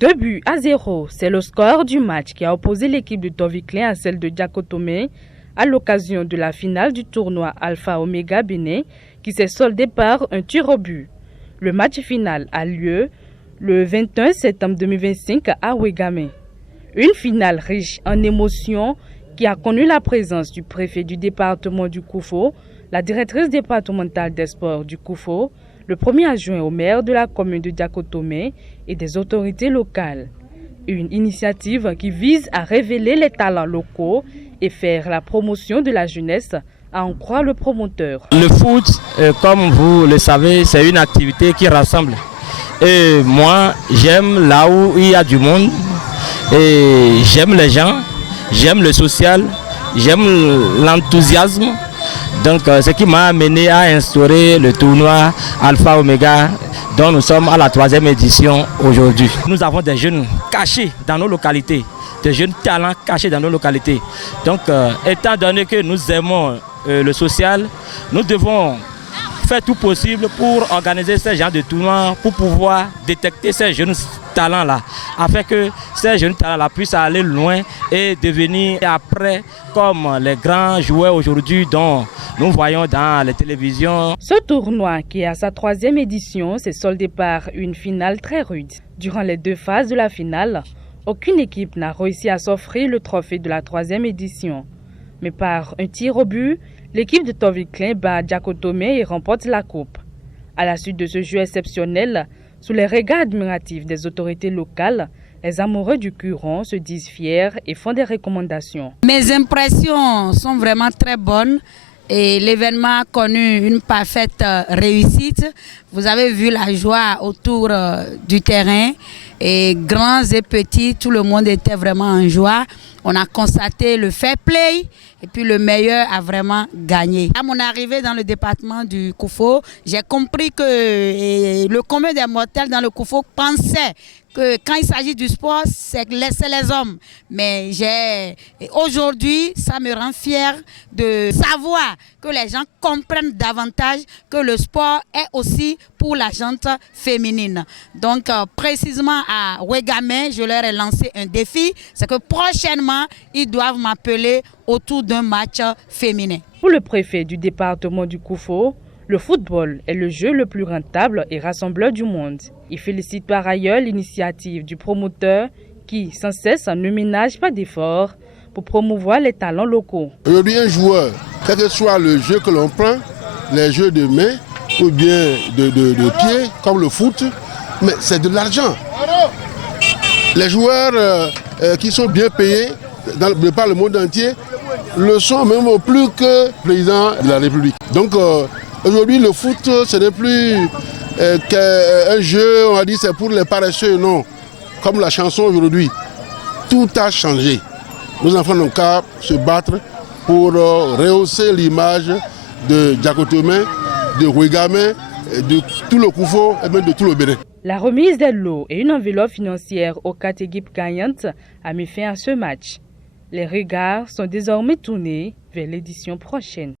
2-0, c'est le score du match qui a opposé l'équipe de Toviklen à celle de Diakotomé à l'occasion de la finale du tournoi Alpha Omega Bénin qui s'est soldé par un tir au but. Le match final a lieu le 21 septembre 2025 à Ouégamé. Une finale riche en émotions qui a connu la présence du préfet du département du Koufo, la directrice départementale des sports du Koufo, le premier adjoint au maire de la commune de Diakotomé et des autorités locales. Une initiative qui vise à révéler les talents locaux et faire la promotion de la jeunesse, à en croire le promoteur. Le foot, comme vous le savez, c'est une activité qui rassemble. Et moi, j'aime là où il y a du monde, et j'aime les gens, j'aime le social, j'aime l'enthousiasme. Donc, ce qui m'a amené à instaurer le tournoi Alpha Omega, dont nous sommes à la 3e édition aujourd'hui. Nous avons des jeunes cachés dans nos localités, des jeunes talents cachés dans nos localités. Donc, étant donné que nous aimons le social, nous devons faire tout possible pour organiser ces genres de tournois, pour pouvoir détecter ces jeunes talents-là, afin que ces jeunes talents-là puissent aller loin et devenir après comme les grands joueurs aujourd'hui dont nous voyons dans les télévisions. Ce tournoi, qui est à sa 3e édition, s'est soldé par une finale très rude. Durant les 2 phases de la finale, aucune équipe n'a réussi à s'offrir le trophée de la 3e édition. Mais par un tir au but, l'équipe de Toviklen bat Diakotomé et remporte la coupe. À la suite de ce jeu exceptionnel, sous les regards admiratifs des autorités locales, les amoureux du Curon se disent fiers et font des recommandations. Mes impressions sont vraiment très bonnes et l'événement a connu une parfaite réussite. Vous avez vu la joie autour du terrain, et grands et petits, tout le monde était vraiment en joie. On a constaté le fair play et puis le meilleur a vraiment gagné. À mon arrivée dans le département du Koufo, j'ai compris que le commun des mortels dans le Koufo pensait que quand il s'agit du sport, c'est les hommes. Mais aujourd'hui, ça me rend fier de savoir que les gens comprennent davantage que le sport est aussi pour la gente féminine. Donc, précisément à Ouégamé, je leur ai lancé un défi. C'est que prochainement, ils doivent m'appeler autour d'un match féminin. Pour le préfet du département du Koufo, le football est le jeu le plus rentable et rassembleur du monde. Il félicite par ailleurs l'initiative du promoteur qui, sans cesse, ne ménage pas d'efforts pour promouvoir les talents locaux. Aujourd'hui, un joueur, quel que soit le jeu que l'on prend, les jeux de main ou bien de pied, comme le foot, mais c'est de l'argent. Les joueurs qui sont bien payés par le monde entier le sont même plus que le président de la République. Donc aujourd'hui, le foot, ce n'est plus qu'un jeu, on va dire c'est pour les paresseux, non. Comme la chanson aujourd'hui, tout a changé. Nos enfants n'ont qu'à se battre pour rehausser l'image de Diakotomé, de Ouégamé, de tout le Koufo et même de tout le Bénin. La remise des lots et une enveloppe financière aux 4 équipes gagnantes a mis fin à ce match. Les regards sont désormais tournés vers l'édition prochaine.